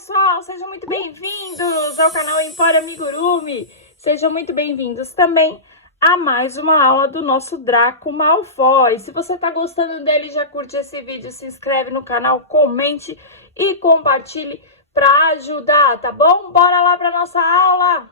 pessoal, sejam muito bem-vindos ao canal Empório Amigurumi. Sejam muito bem-vindos também a mais uma aula do nosso Draco Malfoy. Se você tá gostando dele, já curte esse vídeo, se inscreve no canal, comente e compartilhe para ajudar, tá bom? Bora lá para nossa aula!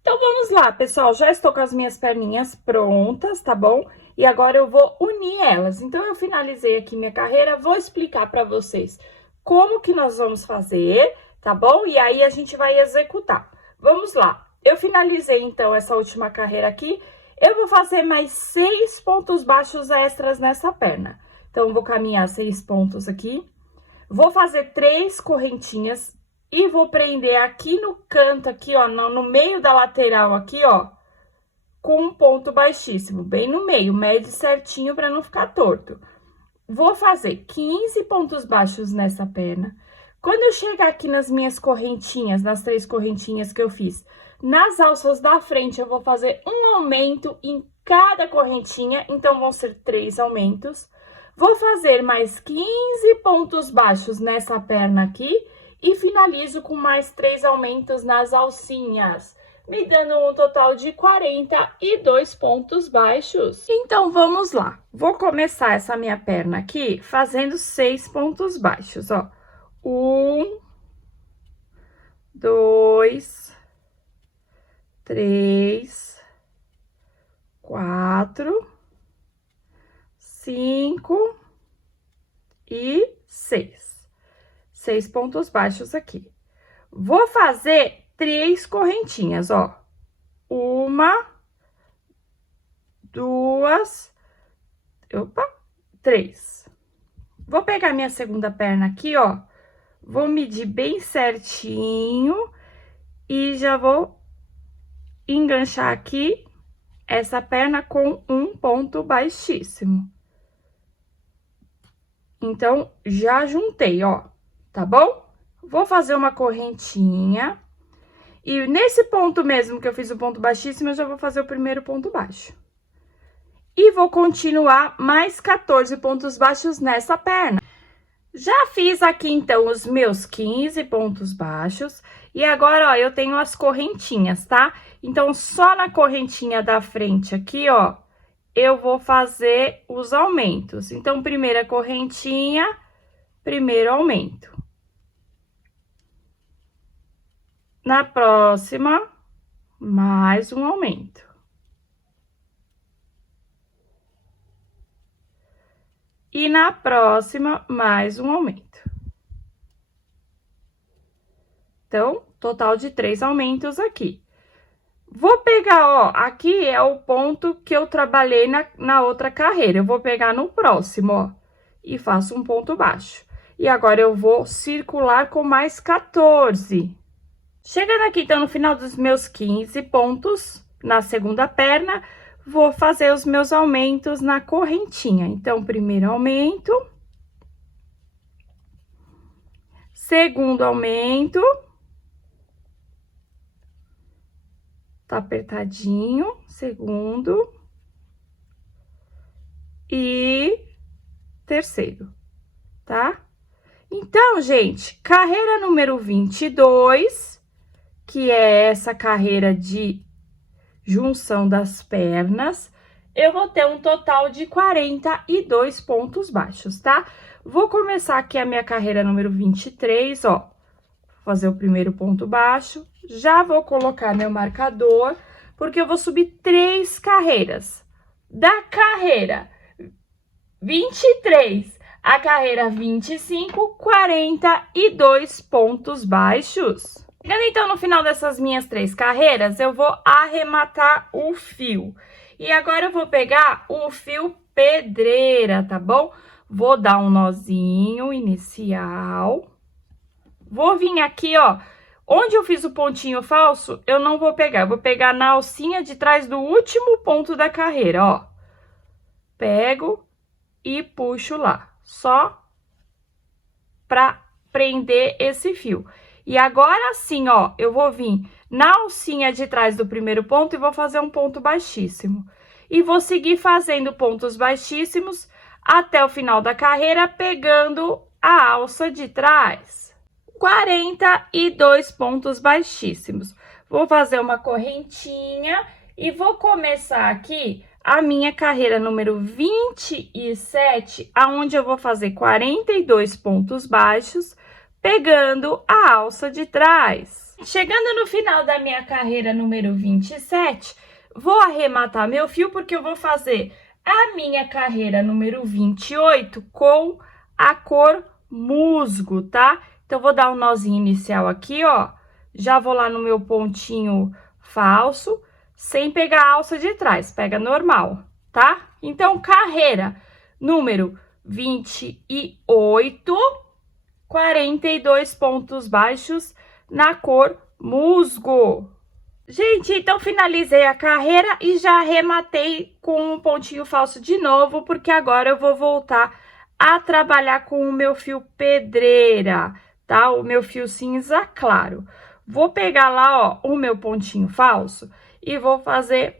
Então vamos lá, pessoal, já estou com as minhas perninhas prontas, tá bom? E agora eu vou unir elas. Então, eu finalizei aqui minha carreira, vou explicar para vocês como que nós vamos fazer, tá bom? E aí, a gente vai executar. Vamos lá. Eu finalizei, então, essa última carreira aqui. Eu vou fazer mais 6 pontos baixos extras nessa perna. Então, vou caminhar 6 pontos aqui. Vou fazer 3 correntinhas e vou prender aqui no canto, aqui, ó, no meio da lateral aqui, ó, com um ponto baixíssimo, bem no meio, mede certinho para não ficar torto. Vou fazer 15 pontos baixos nessa perna. Quando eu chegar aqui nas minhas correntinhas, nas 3 correntinhas que eu fiz, nas alças da frente, eu vou fazer um aumento em cada correntinha, então vão ser 3 aumentos. Vou fazer mais 15 pontos baixos nessa perna aqui e finalizo com mais 3 aumentos nas alcinhas, me dando um total de 42 pontos baixos. Então, vamos lá. Vou começar essa minha perna aqui fazendo 6 pontos baixos, ó. 1, 2, 3, 4, 5 e 6. 6 pontos baixos aqui. Vou fazer 3 correntinhas, ó. 1, 2, 3. Vou pegar minha segunda perna aqui, ó. Vou medir bem certinho e já vou enganchar aqui essa perna com um ponto baixíssimo. Então, já juntei, ó, tá bom? Vou fazer uma correntinha. E nesse ponto mesmo que eu fiz o ponto baixíssimo, eu já vou fazer o primeiro ponto baixo. E vou continuar mais 14 pontos baixos nessa perna. Já fiz aqui, então, os meus 15 pontos baixos. E agora, ó, eu tenho as correntinhas, tá? Então, só na correntinha da frente aqui, ó, eu vou fazer os aumentos. Então, primeira correntinha, primeiro aumento. Na próxima, mais um aumento. E na próxima, mais um aumento. Então, total de 3 aumentos aqui. Vou pegar, ó, aqui é o ponto que eu trabalhei na outra carreira. Eu vou pegar no próximo, ó, e faço um ponto baixo. E agora, eu vou circular com mais 14. Chegando aqui, então, no final dos meus 15 pontos, na segunda perna, vou fazer os meus aumentos na correntinha. Então, primeiro aumento. Segundo aumento. Tá apertadinho. Segundo. E terceiro, tá? Então, gente, carreira número 22... que é essa carreira de junção das pernas, eu vou ter um total de 42 pontos baixos, tá? Vou começar aqui a minha carreira número 23, ó. Vou fazer o primeiro ponto baixo, já vou colocar meu marcador, porque eu vou subir 3 carreiras. Da carreira 23 à carreira 25, 42 pontos baixos. Chegando, então, no final dessas minhas 3 carreiras, eu vou arrematar o fio. E agora, eu vou pegar o fio pedreira, tá bom? Vou dar um nozinho inicial. Vou vir aqui, ó, onde eu fiz o pontinho falso, eu não vou pegar. Eu vou pegar na alcinha de trás do último ponto da carreira, ó. Pego e puxo lá, só pra prender esse fio. E agora sim, ó, eu vou vir na alcinha de trás do primeiro ponto e vou fazer um ponto baixíssimo. e vou seguir fazendo pontos baixíssimos até o final da carreira, pegando a alça de trás. 42 pontos baixíssimos. Vou fazer uma correntinha e vou começar aqui a minha carreira número 27, aonde eu vou fazer 42 pontos baixos, pegando a alça de trás. Chegando no final da minha carreira número 27, vou arrematar meu fio, porque eu vou fazer a minha carreira número 28 com a cor musgo, tá? Então, vou dar um nozinho inicial aqui, ó. Já vou lá no meu pontinho falso, sem pegar a alça de trás, pega normal, tá? Então, carreira número 28, 42 pontos baixos na cor musgo. Gente, então finalizei a carreira e já arrematei com um pontinho falso de novo, porque agora eu vou voltar a trabalhar com o meu fio pedreira, tá? O meu fio cinza claro. Vou pegar lá, ó, o meu pontinho falso e vou fazer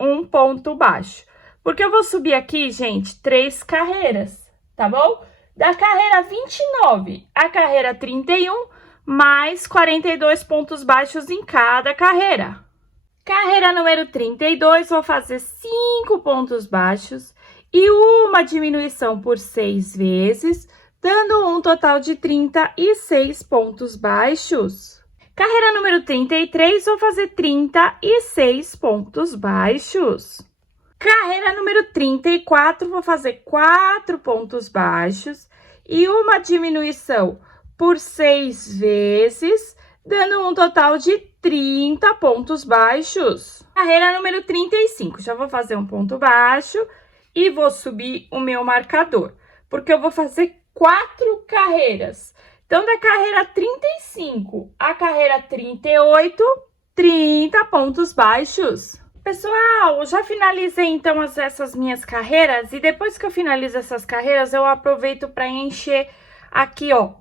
um ponto baixo. Porque eu vou subir aqui, gente, 3 carreiras, tá bom? Da carreira 29 à carreira 31, mais 42 pontos baixos em cada carreira. Carreira número 32, vou fazer 5 pontos baixos e uma diminuição por 6 vezes, dando um total de 36 pontos baixos. Carreira número 33, vou fazer 36 pontos baixos. Carreira número 34, vou fazer 4 pontos baixos e uma diminuição por 6 vezes, dando um total de 30 pontos baixos. Carreira número 35, já vou fazer um ponto baixo e vou subir o meu marcador, porque eu vou fazer 4 carreiras. Então, da carreira 35 à carreira 38, 30 pontos baixos. Pessoal, já finalizei então essas minhas carreiras e depois que eu finalizo essas carreiras, eu aproveito para encher aqui, ó,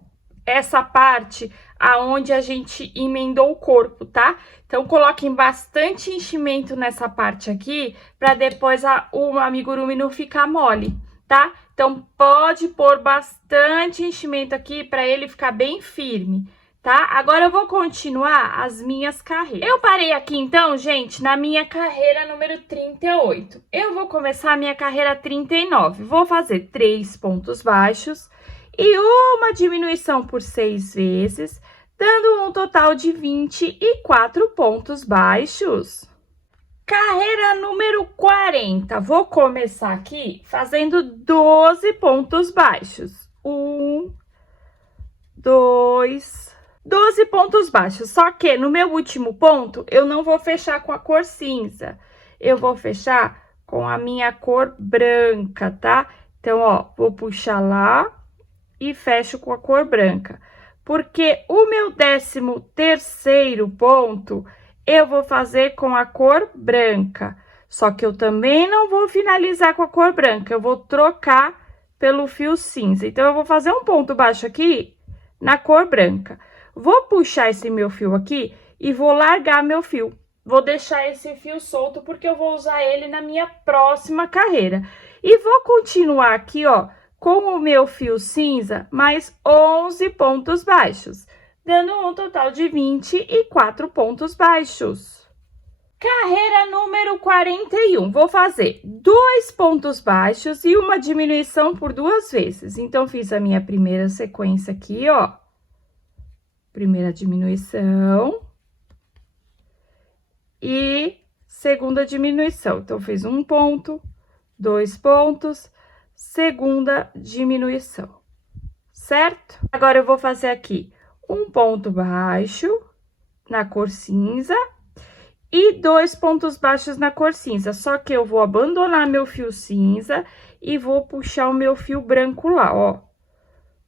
essa parte aonde a gente emendou o corpo, tá? Então, coloquem bastante enchimento nessa parte aqui, para depois o amigurumi não ficar mole, tá? Então, pode pôr bastante enchimento aqui para ele ficar bem firme, tá? Agora, eu vou continuar as minhas carreiras. Eu parei aqui, então, gente, na minha carreira número 38. Eu vou começar a minha carreira 39. Vou fazer 3 pontos baixos e uma diminuição por 6 vezes, dando um total de 24 pontos baixos. Carreira número 40, vou começar aqui fazendo 12 pontos baixos. 1, 2, 12 pontos baixos. Só que no meu último ponto, eu não vou fechar com a cor cinza. Eu vou fechar com a minha cor branca, tá? Então, ó, vou puxar lá e fecho com a cor branca. Porque o meu 13º ponto, eu vou fazer com a cor branca. Só que eu também não vou finalizar com a cor branca, eu vou trocar pelo fio cinza. Então, eu vou fazer um ponto baixo aqui na cor branca. Vou puxar esse meu fio aqui e vou largar meu fio. Vou deixar esse fio solto, porque eu vou usar ele na minha próxima carreira. E vou continuar aqui, ó, com o meu fio cinza, mais 11 pontos baixos, dando um total de 24 pontos baixos. Carreira número 41, vou fazer 2 pontos baixos e uma diminuição por 2 vezes. Então, fiz a minha primeira sequência aqui, ó. Primeira diminuição. E segunda diminuição. Então, fiz 1 ponto, 2 pontos, segunda diminuição, certo? Agora, eu vou fazer aqui um ponto baixo na cor cinza e 2 pontos baixos na cor cinza. Só que eu vou abandonar meu fio cinza e vou puxar o meu fio branco lá, ó.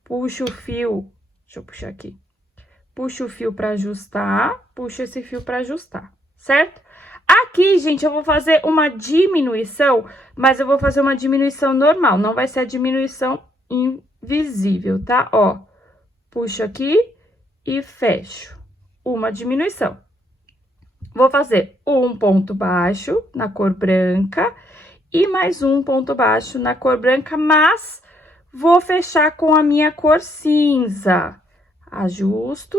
Puxo o fio, deixa eu puxar aqui. Puxo o fio para ajustar, puxo esse fio para ajustar, certo? Aqui, gente, eu vou fazer uma diminuição, mas eu vou fazer uma diminuição normal, não vai ser a diminuição invisível, tá? Ó, puxo aqui e fecho. Uma diminuição. Vou fazer um ponto baixo na cor branca e mais um ponto baixo na cor branca, mas vou fechar com a minha cor cinza. Ajusto,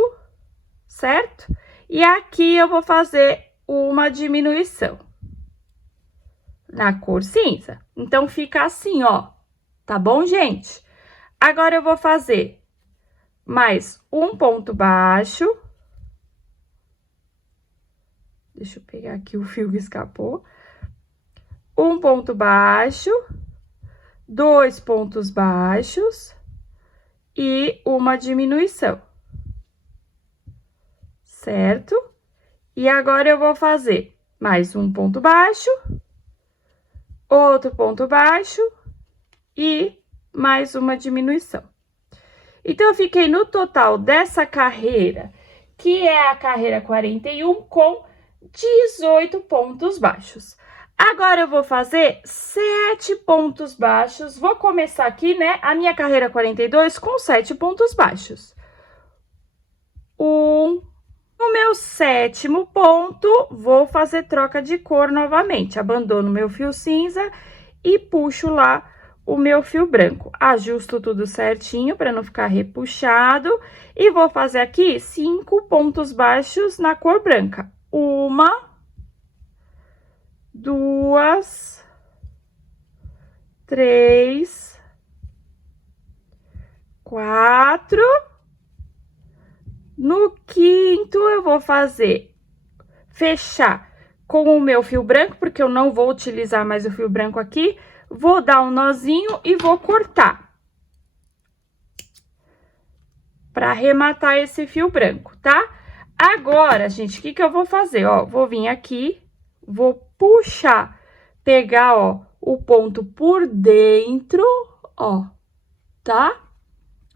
certo? E aqui eu vou fazer uma diminuição na cor cinza. Então, fica assim, ó, tá bom, gente? Agora, eu vou fazer mais um ponto baixo. Deixa eu pegar aqui o fio que escapou. Um ponto baixo, dois pontos baixos e uma diminuição, certo? E agora, eu vou fazer mais um ponto baixo, outro ponto baixo e mais uma diminuição. Então, eu fiquei no total dessa carreira, que é a carreira 41, com 18 pontos baixos. Agora, eu vou fazer 7 pontos baixos. Vou começar aqui, né, a minha carreira 42 com 7 pontos baixos. No meu 7º ponto, vou fazer troca de cor novamente. Abandono meu fio cinza e puxo lá o meu fio branco. Ajusto tudo certinho para não ficar repuxado. E vou fazer aqui 5 pontos baixos na cor branca. 1, 2, 3, 4. No 5º, eu vou fechar com o meu fio branco, porque eu não vou utilizar mais o fio branco aqui. Vou dar um nozinho e vou cortar para arrematar esse fio branco, tá? Agora, gente, o que que eu vou fazer? Ó, vou vir aqui, vou puxar, pegar, ó, o ponto por dentro, ó, tá?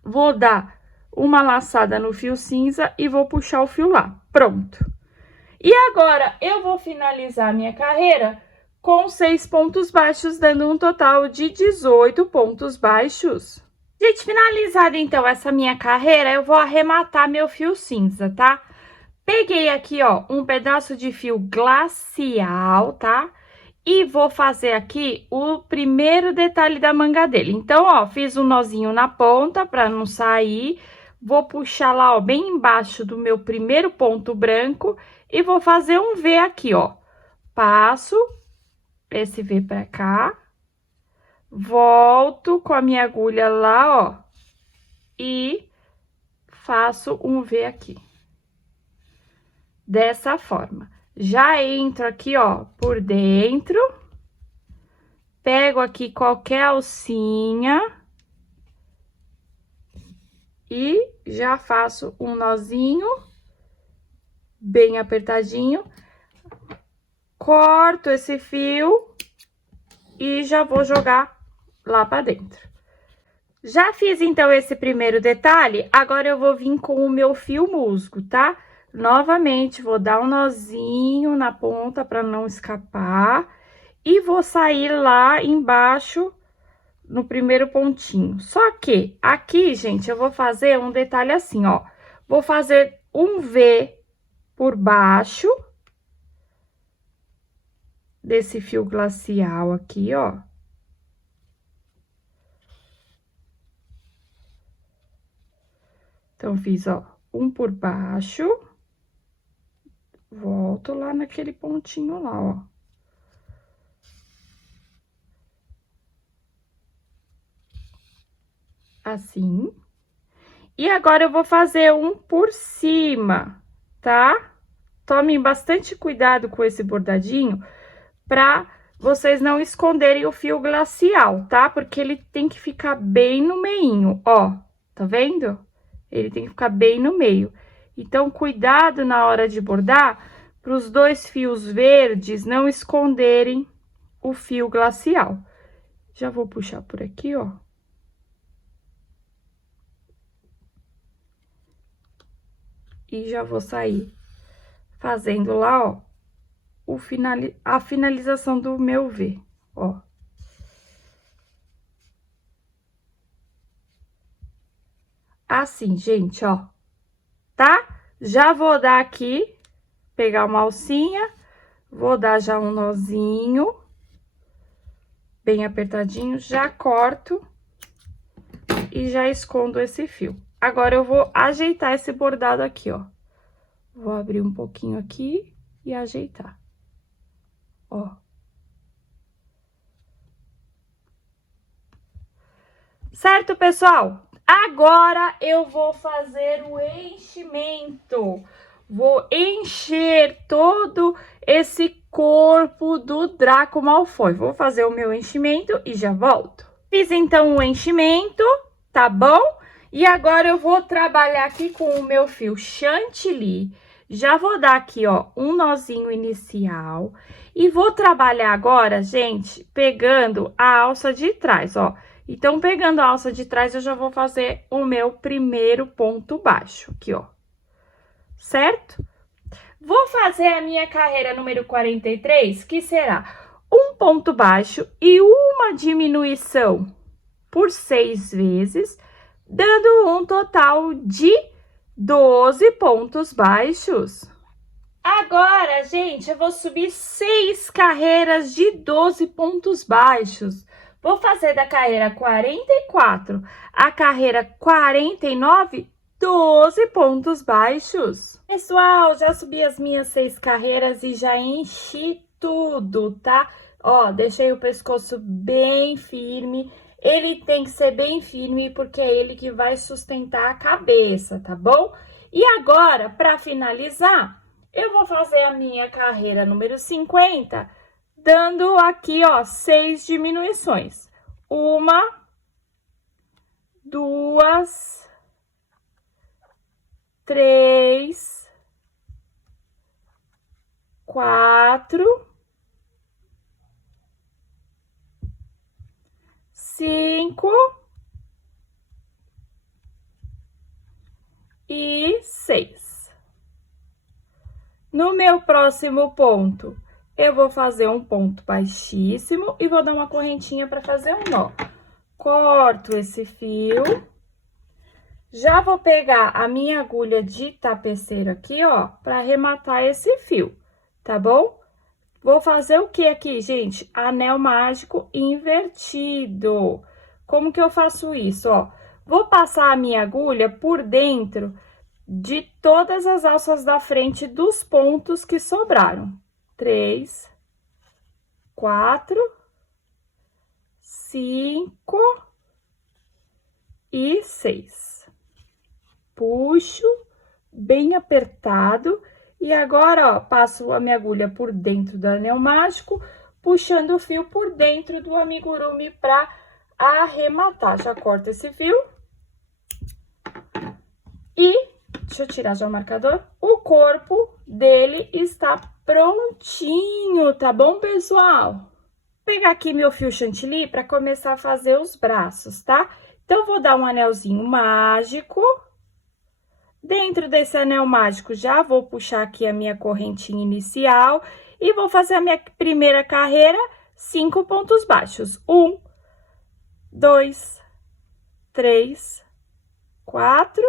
Vou dar uma laçada no fio cinza e vou puxar o fio lá. Pronto. E agora, eu vou finalizar a minha carreira com 6 pontos baixos, dando um total de 18 pontos baixos. Gente, finalizada, então, essa minha carreira, eu vou arrematar meu fio cinza, tá? Peguei aqui, ó, um pedaço de fio glacial, tá? E vou fazer aqui o primeiro detalhe da manga dele. Então, ó, fiz um nozinho na ponta pra não sair. Vou puxar lá, ó, bem embaixo do meu primeiro ponto branco e vou fazer um V aqui, ó. Passo esse V pra cá, volto com a minha agulha lá, ó, e faço um V aqui. Dessa forma. Já entro aqui, ó, por dentro, pego aqui qualquer alcinha e já faço um nozinho bem apertadinho, corto esse fio e já vou jogar lá pra dentro. Já fiz, então, esse primeiro detalhe, agora eu vou vir com o meu fio musgo, tá? Novamente, vou dar um nozinho na ponta pra não escapar e vou sair lá embaixo no primeiro pontinho. Só que aqui, gente, eu vou fazer um detalhe assim, ó. Vou fazer um V por baixo desse fio glacial aqui, ó. Então, fiz, ó, um por baixo, volto lá naquele pontinho lá, ó. Assim. E agora, eu vou fazer um por cima, tá? Tomem bastante cuidado com esse bordadinho, pra vocês não esconderem o fio glacial, tá? Porque ele tem que ficar bem no meinho, ó. Tá vendo? Ele tem que ficar bem no meio. Então, cuidado na hora de bordar, para os dois fios verdes não esconderem o fio glacial. Já vou puxar por aqui, ó. E já vou sair fazendo lá, ó, a finalização do meu V, ó. Assim, gente, ó, tá? Já vou dar aqui, pegar uma alcinha, vou dar já um nozinho. bem apertadinho, já corto e já escondo esse fio. Agora, eu vou ajeitar esse bordado aqui, ó. Vou abrir um pouquinho aqui e ajeitar. Ó. Certo, pessoal? Agora, eu vou fazer o enchimento. Vou encher todo esse corpo do Draco Malfoy. Vou fazer o meu enchimento e já volto. Fiz, então, o enchimento, tá bom? E agora, eu vou trabalhar aqui com o meu fio chantilly. Já vou dar aqui, ó, um nozinho inicial. E vou trabalhar agora, gente, pegando a alça de trás, ó. Então, pegando a alça de trás, eu já vou fazer o meu primeiro ponto baixo, aqui, ó. Certo? Vou fazer a minha carreira número 43, que será um ponto baixo e uma diminuição por 6 vezes, dando um total de 12 pontos baixos. Agora, gente, eu vou subir 6 carreiras de 12 pontos baixos. Vou fazer da carreira 44 à carreira 49, 12 pontos baixos. Pessoal, já subi as minhas 6 carreiras e já enchi tudo, tá? Ó, deixei o pescoço bem firme. Ele tem que ser bem firme porque é ele que vai sustentar a cabeça, tá bom? E agora, para finalizar, eu vou fazer a minha carreira número 50, dando aqui, ó, 6 diminuições. 1, 2, 3, 4, 5 e 6. No meu próximo ponto, eu vou fazer um ponto baixíssimo e vou dar uma correntinha para fazer um nó. Corto esse fio. Já vou pegar a minha agulha de tapeceiro aqui, ó, para arrematar esse fio, tá bom? Vou fazer o que aqui, gente? Anel mágico invertido. Como que eu faço isso, ó? Vou passar a minha agulha por dentro de todas as alças da frente dos pontos que sobraram. 3, 4, 5 e 6. Puxo bem apertado e agora, ó, passo a minha agulha por dentro do anel mágico, puxando o fio por dentro do amigurumi para arrematar. Já corto esse fio e deixa eu tirar já o marcador. O corpo dele está prontinho, tá bom, pessoal? Vou pegar aqui meu fio chantilly para começar a fazer os braços, tá? Então, vou dar um anelzinho mágico. Dentro desse anel mágico, já vou puxar aqui a minha correntinha inicial e vou fazer a minha primeira carreira, 5 pontos baixos. 1, 2, 3, 4,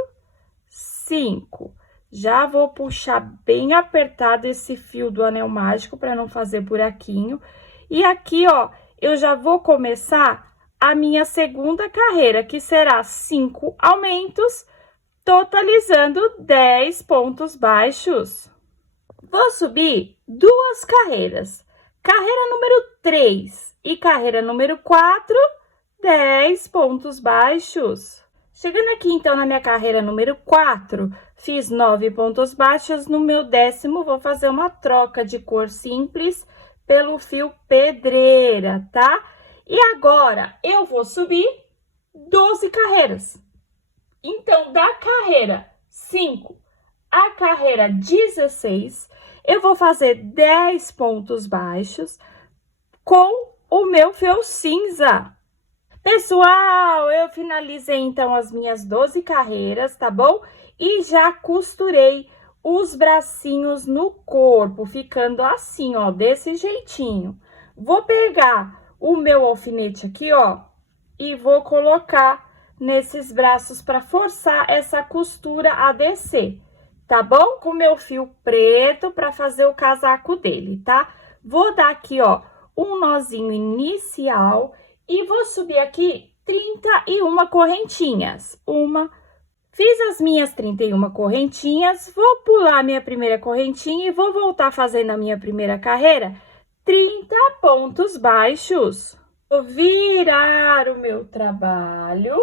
5. Já vou puxar bem apertado esse fio do anel mágico para não fazer buraquinho. E aqui, ó, eu já vou começar a minha segunda carreira, que será 5 aumentos, totalizando 10 pontos baixos. Vou subir 2 carreiras. Carreira número 3 e carreira número 4, 10 pontos baixos. Chegando aqui, então, na minha carreira número 4, fiz 9 pontos baixos. No meu 10º, vou fazer uma troca de cor simples pelo fio pedreira, tá? E agora, eu vou subir 12 carreiras. Então, da carreira 5 à carreira 16, eu vou fazer 10 pontos baixos com o meu fio cinza. Pessoal, eu finalizei, então, as minhas 12 carreiras, tá bom? E já costurei os bracinhos no corpo, ficando assim, ó, desse jeitinho. Vou pegar o meu alfinete aqui, ó, e vou colocar nesses braços para forçar essa costura a descer, tá bom? Com o meu fio preto para fazer o casaco dele, tá? Vou dar aqui, ó, um nozinho inicial e vou subir aqui 31 correntinhas. Fiz as minhas 31 correntinhas, vou pular minha primeira correntinha e vou voltar fazendo a minha primeira carreira, 30 pontos baixos. Vou virar o meu trabalho,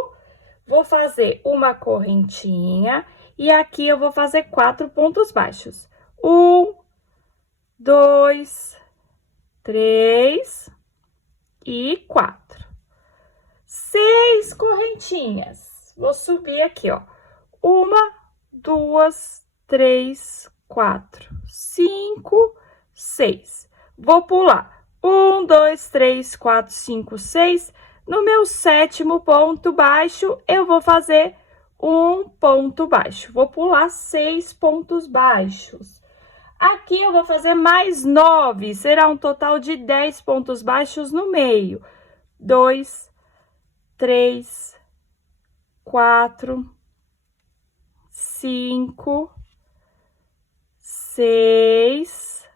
vou fazer uma correntinha e aqui eu vou fazer 4 pontos baixos. 1, 2, 3 e 4. 6 correntinhas. Vou subir aqui, ó. 1, 2, 3, 4, 5, 6. Vou pular. 1, 2, 3, 4, 5, 6. No meu 7º ponto baixo, eu vou fazer um ponto baixo. Vou pular 6 pontos baixos. Aqui eu vou fazer mais 9, será um total de 10 pontos baixos no meio. 2, 3, 4, 5, 6,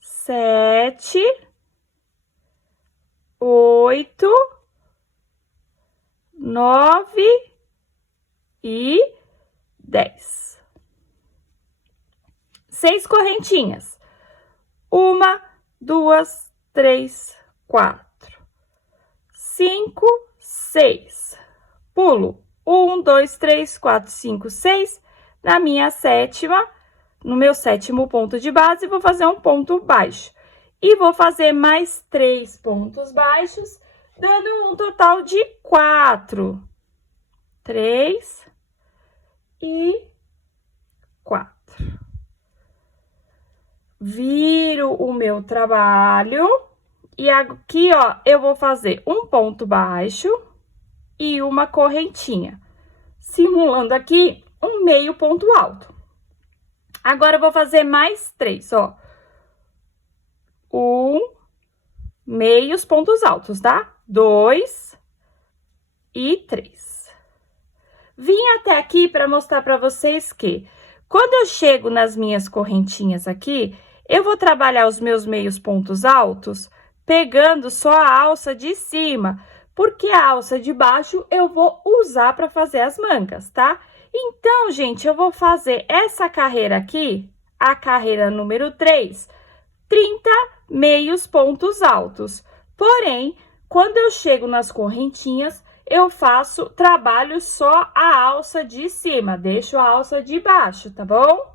7, 8, 9 e 10. 6 correntinhas. 1, 2, 3, 4, 5, 6. Pulo. 1, 2, 3, 4, 5, 6. Na minha 7ª, no meu 7º ponto de base, vou fazer um ponto baixo. E vou fazer mais 3 pontos baixos, dando um total de 4. 3 e 4. Viro o meu trabalho e aqui, ó, eu vou fazer um ponto baixo e uma correntinha, simulando aqui um meio ponto alto. Agora, eu vou fazer mais 3, ó. Meios pontos altos, tá? 2 e 3. Vim até aqui para mostrar para vocês que, quando eu chego nas minhas correntinhas aqui, eu vou trabalhar os meus meios pontos altos, pegando só a alça de cima, porque a alça de baixo eu vou usar para fazer as mangas, tá? Então, gente, eu vou fazer essa carreira aqui, a carreira número 3, 30 meios pontos altos. Porém, quando eu chego nas correntinhas, eu trabalho só a alça de cima, deixo a alça de baixo, tá bom?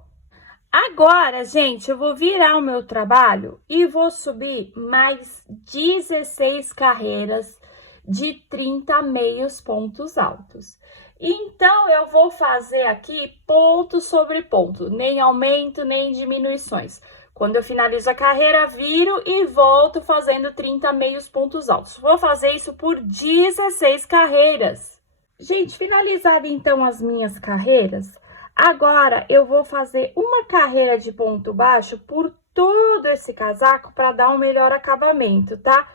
Agora, gente, eu vou virar o meu trabalho e vou subir mais 16 carreiras de 30 meios pontos altos. Então, eu vou fazer aqui ponto sobre ponto, nem aumento, nem diminuições. Quando eu finalizo a carreira, viro e volto fazendo 30 meios pontos altos. Vou fazer isso por 16 carreiras. Gente, finalizada então as minhas carreiras, agora eu vou fazer uma carreira de ponto baixo por todo esse casaco para dar um melhor acabamento, tá?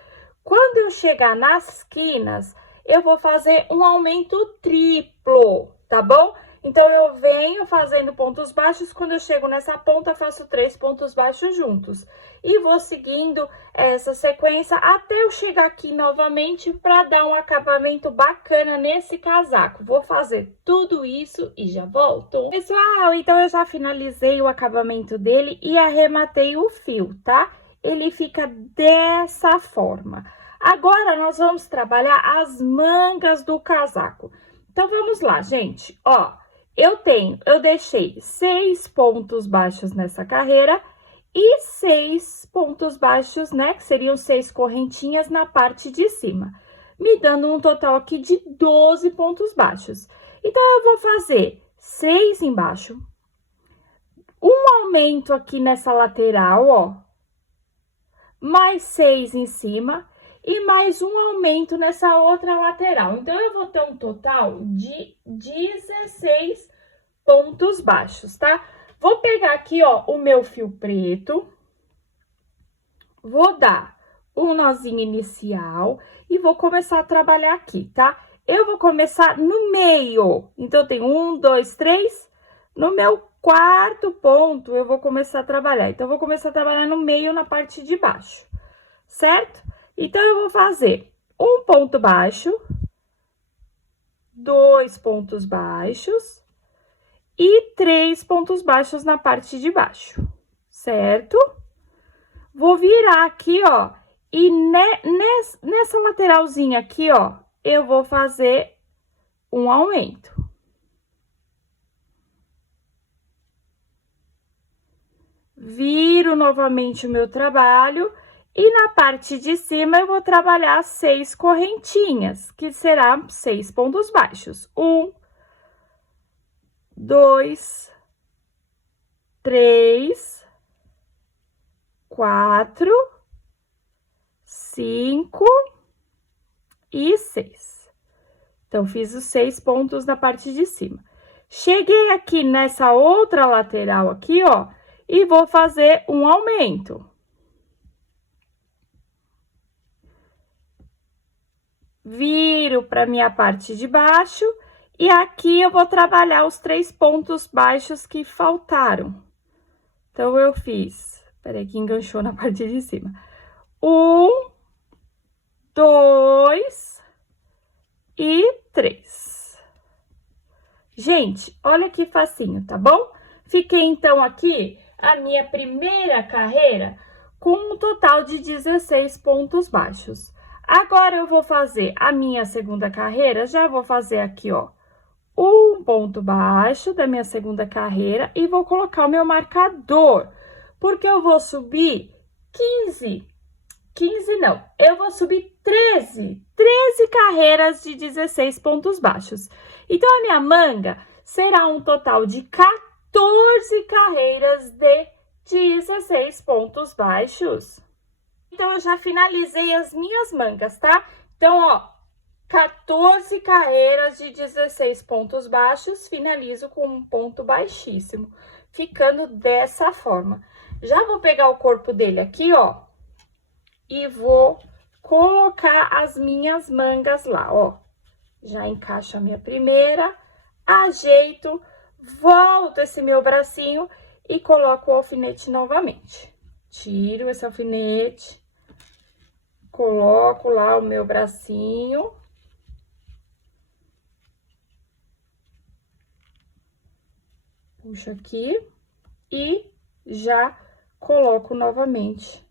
Quando eu chegar nas quinas, eu vou fazer um aumento triplo, tá bom? Então, eu venho fazendo pontos baixos, quando eu chego nessa ponta, faço 3 pontos baixos juntos. E vou seguindo essa sequência até eu chegar aqui novamente para dar um acabamento bacana nesse casaco. Vou fazer tudo isso e já volto. Pessoal, então eu já finalizei o acabamento dele e arrematei o fio, tá? Ele fica dessa forma. Agora, nós vamos trabalhar as mangas do casaco. Então, vamos lá, gente, ó. Eu deixei 6 pontos baixos nessa carreira e 6 pontos baixos, né? Que seriam 6 correntinhas na parte de cima, me dando um total aqui de 12 pontos baixos. Então, eu vou fazer 6 embaixo, um aumento aqui nessa lateral, ó, mais 6 em cima e mais um aumento nessa outra lateral. Então, eu vou ter um total de 16 pontos baixos, tá? Vou pegar aqui, ó, o meu fio preto, vou dar um nozinho inicial e vou começar a trabalhar aqui, tá? Eu vou começar no meio. Então, eu tenho 1, 2, 3, no meu quarto ponto eu vou começar a trabalhar. Então, eu vou começar a trabalhar no meio, na parte de baixo, certo? Então, eu vou fazer um ponto baixo, 2 pontos baixos e 3 pontos baixos na parte de baixo, certo? Vou virar aqui, ó, e nessa lateralzinha aqui, ó, eu vou fazer um aumento. Viro novamente o meu trabalho e na parte de cima eu vou trabalhar 6 correntinhas, que será 6 pontos baixos. 1, 2, 3, 4, 5 e 6. Então, fiz os 6 pontos na parte de cima. Cheguei aqui nessa outra lateral aqui, ó, e vou fazer um aumento. Viro para minha parte de baixo e aqui eu vou trabalhar os 3 pontos baixos que faltaram. Então, eu fiz, peraí que enganchou na parte de cima. 1, 2 e 3. Gente, olha que facinho, tá bom? Fiquei, então, aqui a minha primeira carreira com um total de 16 pontos baixos. Agora, eu vou fazer a minha segunda carreira, já vou fazer aqui, ó, um ponto baixo da minha segunda carreira e vou colocar o meu marcador, porque eu vou subir 15 não, eu vou subir 13 carreiras de 16 pontos baixos. Então, a minha manga será um total de 14 carreiras de 16 pontos baixos. Então, eu já finalizei as minhas mangas, tá? Então, ó, 14 carreiras de 16 pontos baixos, finalizo com um ponto baixíssimo, ficando dessa forma. Já vou pegar o corpo dele aqui, ó, e vou colocar as minhas mangas lá, ó. Já encaixo a minha primeira, ajeito, volto esse meu bracinho e coloco o alfinete novamente. Tiro esse alfinete, coloco lá o meu bracinho. Puxo aqui e já coloco novamente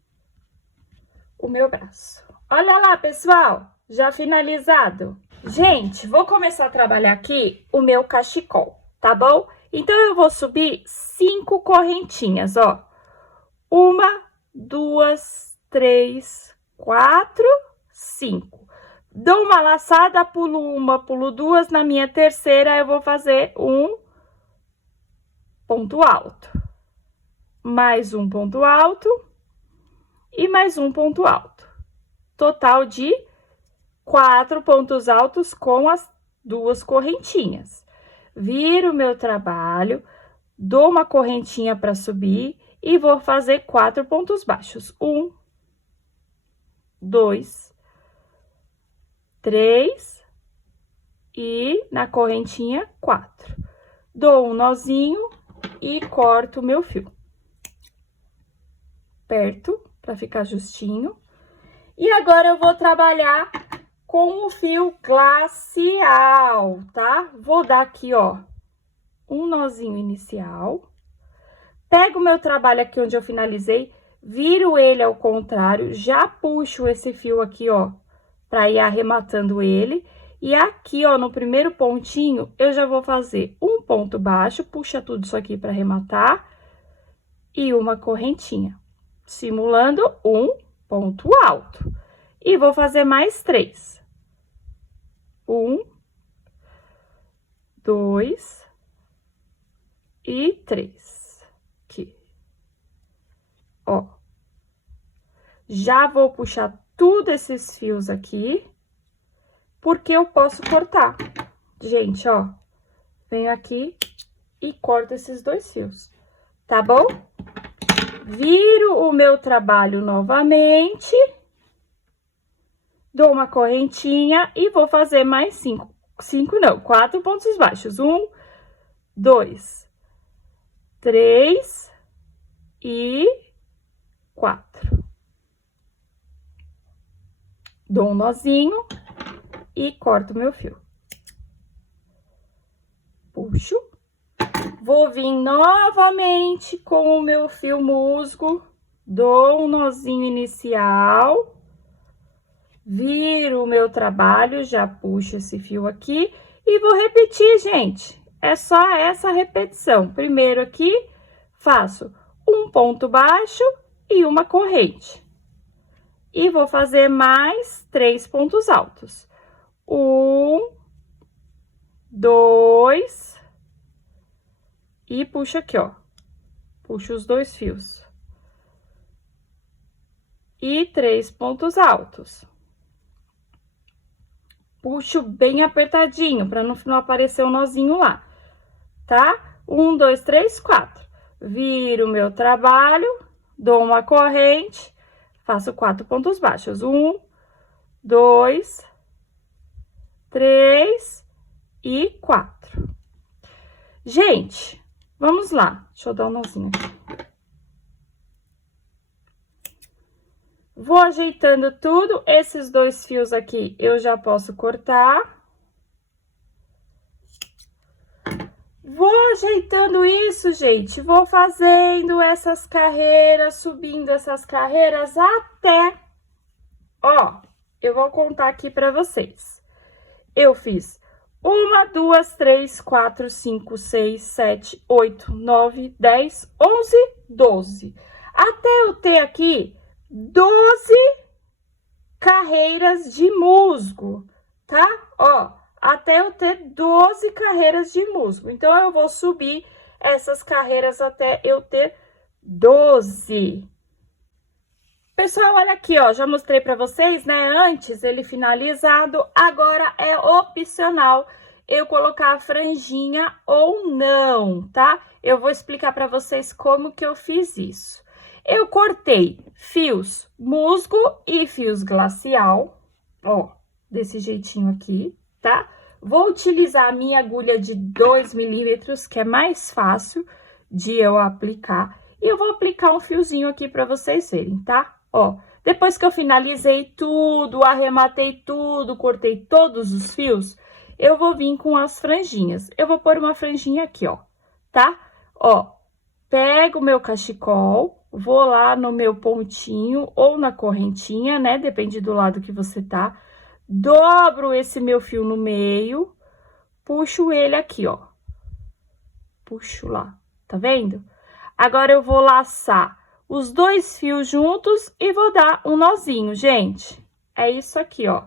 o meu braço. Olha lá, pessoal, já finalizado. Gente, vou começar a trabalhar aqui o meu cachecol, tá bom? Então, eu vou subir 5 correntinhas, ó. 1, 2, 3, 4, 5. Dou uma laçada, pulo 1, pulo 2. Na minha terceira, eu vou fazer um ponto alto. Mais um ponto alto. E mais um ponto alto. Total de 4 pontos altos com as 2 correntinhas. Viro o meu trabalho, dou uma correntinha para subir e vou fazer 4 pontos baixos. 1, 2, 3 e na correntinha 4. Dou um nozinho e corto o meu fio. Aperto para ficar justinho. E agora eu vou trabalhar com o fio glacial, tá? Vou dar aqui, ó, um nozinho inicial. Pego o meu trabalho aqui onde eu finalizei, viro ele ao contrário, já puxo esse fio aqui, ó, pra ir arrematando ele. E aqui, ó, no primeiro pontinho, eu já vou fazer um ponto baixo, puxa tudo isso aqui pra arrematar, e uma correntinha, simulando um ponto alto. E vou fazer mais 3. 1, 2 e 3. Aqui. Ó. Já vou puxar tudo esses fios aqui, porque eu posso cortar. Gente, ó, venho aqui e corto esses 2 fios, tá bom? Viro o meu trabalho novamente, dou uma correntinha e vou fazer mais 4 pontos baixos. 1, 2, 3 e 4. Dou um nozinho e corto meu fio. Puxo. Vou vir novamente com o meu fio musgo, dou um nozinho inicial, viro o meu trabalho, já puxo esse fio aqui e vou repetir, gente. É só essa repetição. Primeiro aqui, faço um ponto baixo e uma corrente. E vou fazer mais 3 pontos altos. 1, 2, e puxo aqui, ó. Puxo os 2 fios. E 3 pontos altos. Puxo bem apertadinho, para não aparecer um nozinho lá, tá? 1, 2, 3, 4. Viro o meu trabalho, dou uma corrente, faço 4 pontos baixos. 1, 2, 3 e 4. Gente, vamos lá. Deixa eu dar um nozinho aqui. Vou ajeitando tudo. Esses 2 fios aqui eu já posso cortar. Vou ajeitando isso, gente. Vou fazendo essas carreiras, subindo essas carreiras até... Ó, eu vou contar aqui pra vocês. Eu fiz 1, 2, 3, 4, 5, 6, 7, 8, 9, 10, 11, 12. Até eu ter aqui 12 carreiras de musgo, tá? Ó, até eu ter 12 carreiras de musgo. Então, eu vou subir essas carreiras até eu ter 12. Pessoal, olha aqui, ó, já mostrei pra vocês, né, antes ele finalizado, agora é opcional eu colocar a franjinha ou não, tá? Eu vou explicar pra vocês como que eu fiz isso. Eu cortei fios musgo e fios glacial, ó, desse jeitinho aqui, tá? Vou utilizar a minha agulha de 2 milímetros, que é mais fácil de eu aplicar, e eu vou aplicar um fiozinho aqui pra vocês verem, tá? Ó, depois que eu finalizei tudo, arrematei tudo, cortei todos os fios, eu vou vir com as franjinhas. Eu vou pôr uma franjinha aqui, ó, tá? Ó, pego o meu cachecol, vou lá no meu pontinho ou na correntinha, né? Depende do lado que você tá. Dobro esse meu fio no meio, puxo ele aqui, ó. Puxo lá, tá vendo? Agora, eu vou laçar os 2 fios juntos e vou dar um nozinho, gente. É isso aqui, ó.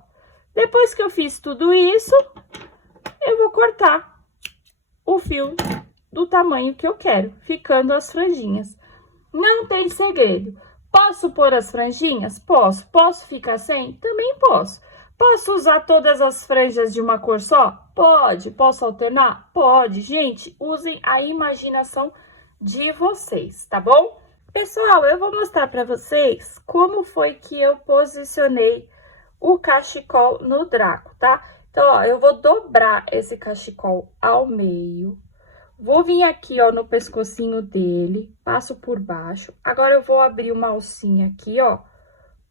Depois que eu fiz tudo isso, eu vou cortar o fio do tamanho que eu quero, ficando as franjinhas. Não tem segredo. Posso pôr as franjinhas? Posso. Posso ficar sem? Também posso. Posso usar todas as franjas de uma cor só? Pode. Posso alternar? Pode. Gente, usem a imaginação de vocês, tá bom? Pessoal, eu vou mostrar para vocês como foi que eu posicionei o cachecol no Draco, tá? Então, ó, eu vou dobrar esse cachecol ao meio, vou vir aqui, ó, no pescocinho dele, passo por baixo. Agora, eu vou abrir uma alcinha aqui, ó,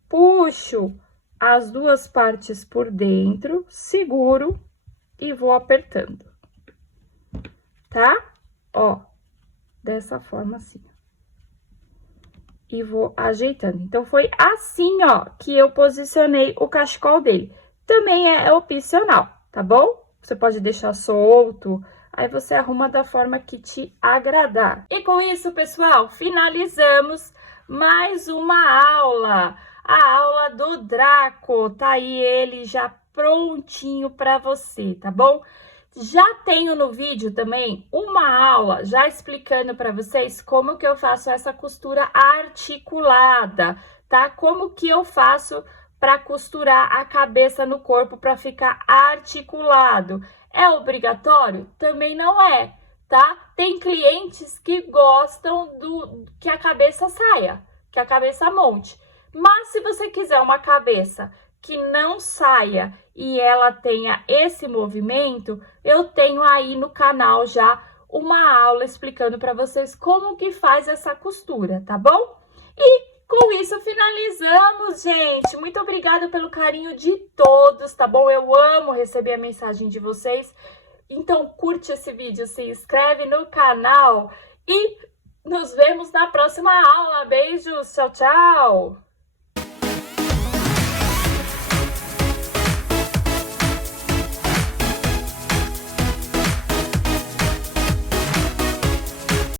puxo as 2 partes por dentro, seguro e vou apertando, tá? Ó, dessa forma assim. E vou ajeitando. Então, foi assim, ó, que eu posicionei o cachecol dele. Também é opcional, tá bom? Você pode deixar solto, aí você arruma da forma que te agradar. E com isso, pessoal, finalizamos mais uma aula. A aula do Draco, tá aí ele já prontinho pra você, tá bom? Já tenho no vídeo também uma aula já explicando para vocês como que eu faço essa costura articulada, tá? Como que eu faço para costurar a cabeça no corpo para ficar articulado. É obrigatório? Também não é, tá? Tem clientes que gostam que a cabeça saia, que a cabeça monte. Mas se você quiser uma cabeça que não saia e ela tenha esse movimento, eu tenho aí no canal já uma aula explicando para vocês como que faz essa costura, tá bom? E com isso finalizamos, gente. Muito obrigada pelo carinho de todos, tá bom? Eu amo receber a mensagem de vocês. Então curte esse vídeo, se inscreve no canal e nos vemos na próxima aula. Beijos, tchau, tchau!